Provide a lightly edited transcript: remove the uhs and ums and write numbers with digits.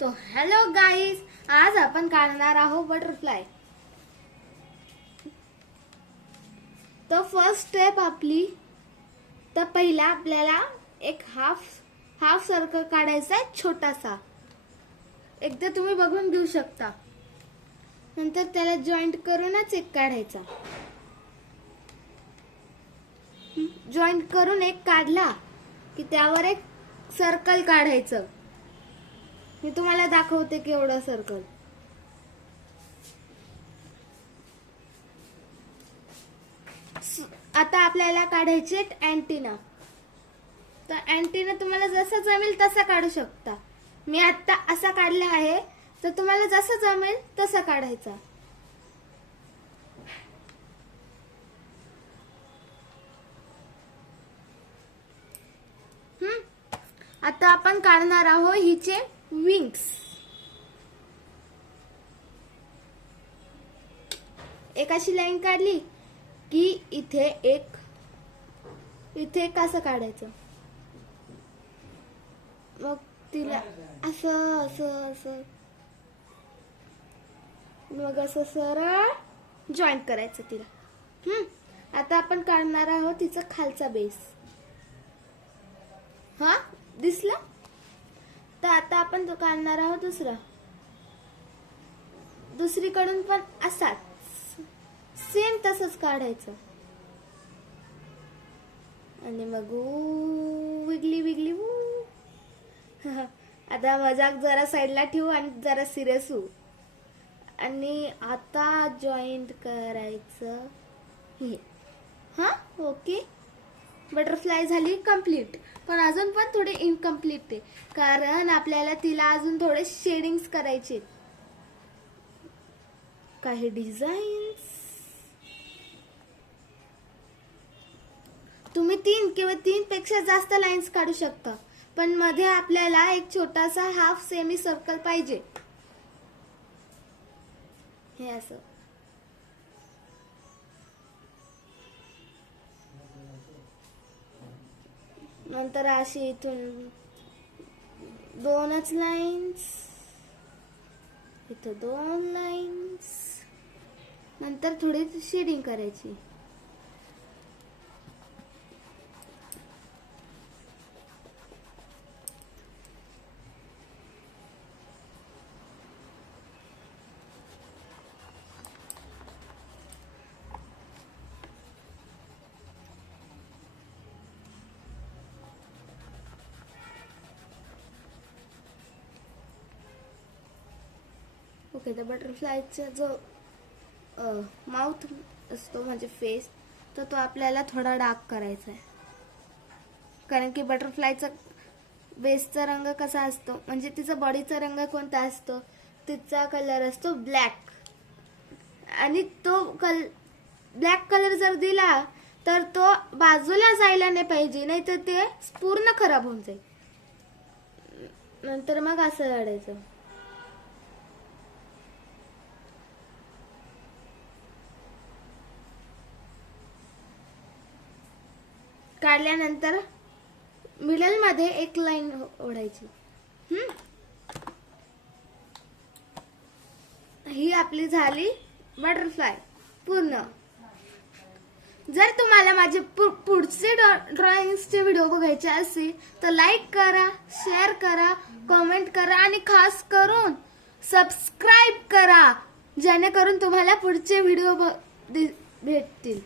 तो hello guys, आज आपण काढणार आहोत बटरफ्लाय. तर फर्स्ट स्टेप आपली, तर पहिला आपल्याला एक हाफ सर्कल काढायचा आहे छोटासा. एकदा तुम्ही बघून घेऊ शकता. नंतर त्याला जॉईंट करूनच एक काढायचा. जॉईंट करून एक काढला की त्यावर एक सर्कल काढायचं. मी तुम्हाला दाखवते केवढं सर्कल. आता आपल्याला काढायचे अँटिना. तर अँटिना तुम्हाला जसं जमेल तसा काढू शकता. मी आता असा काढला आहे, तर तुम्हाला जसं जमेल तसा काढायचा. आता आपण काढणार आहोत हिचे विंग्स. एक अशी लाईन काढली की इथे कसं काढायचं. मग तिला असं असं असं मग असं सरळ जॉईंट करायचं तिला. आता आपण काढणार आहोत तिचा खालचा बेस. हा दिसला. तर आता आपण काढणार आहोत दुसरीकडून पण असाच सेम तसंच काढायचं. आणि मग विगली विगली आता मजाक जरा साईडला ठेवू आणि जरा सिरियस होऊ. आणि आता जॉईंट करायचं हे. ओके, बटरफ्लाय झाली कंप्लीट. पण अजून पण थोडे इनकम्प्लीट आहे, कारण आपल्याला तिला अजून थोडे शेडिंग्स करायचे. काही डिझाईन्स तुम्ही 3 किंवा 3 पेक्षा जास्त लाईन्स काढू शकता, पण मध्ये आपल्याला एक छोटासा हाफ सेमी सर्कल पाहिजे. हे असं. नंतर अशी इथून 2च लाईन्स, इथं 2 लाईन्स. नंतर थोडी शेडिंग करायची. ओके, तर बटरफ्लायचा जो माउथ असतो म्हणजे फेस, तर तो आपल्याला थोडा डार्क करायचा आहे. कारण की बटरफ्लायचा बेसचा रंग कसा असतो, म्हणजे तिचा बॉडीचा रंग कोणता असतो, तिचा कलर असतो ब्लॅक. आणि तो ब्लॅक कलर जर दिला तर तो बाजूला जायला नाही पाहिजे, नाही तर ते पूर्ण खराब होऊन जाईल. नंतर मग असं काढायचं. काढल्यानंतर मिडल मध्ये एक लाईन ओढायची. ही आपली झाली बटरफ्लाय पूर्ण. जर तुम्हाला माझे पुढचे ड्रॉइंग्सचे व्हिडिओ बघायचे असेल तर लाईक करा, शेअर करा, कमेंट करा आणि खास करून सबस्क्राईब करा, जेणेकरून तुम्हाला पुढचे व्हिडिओ भेटतील.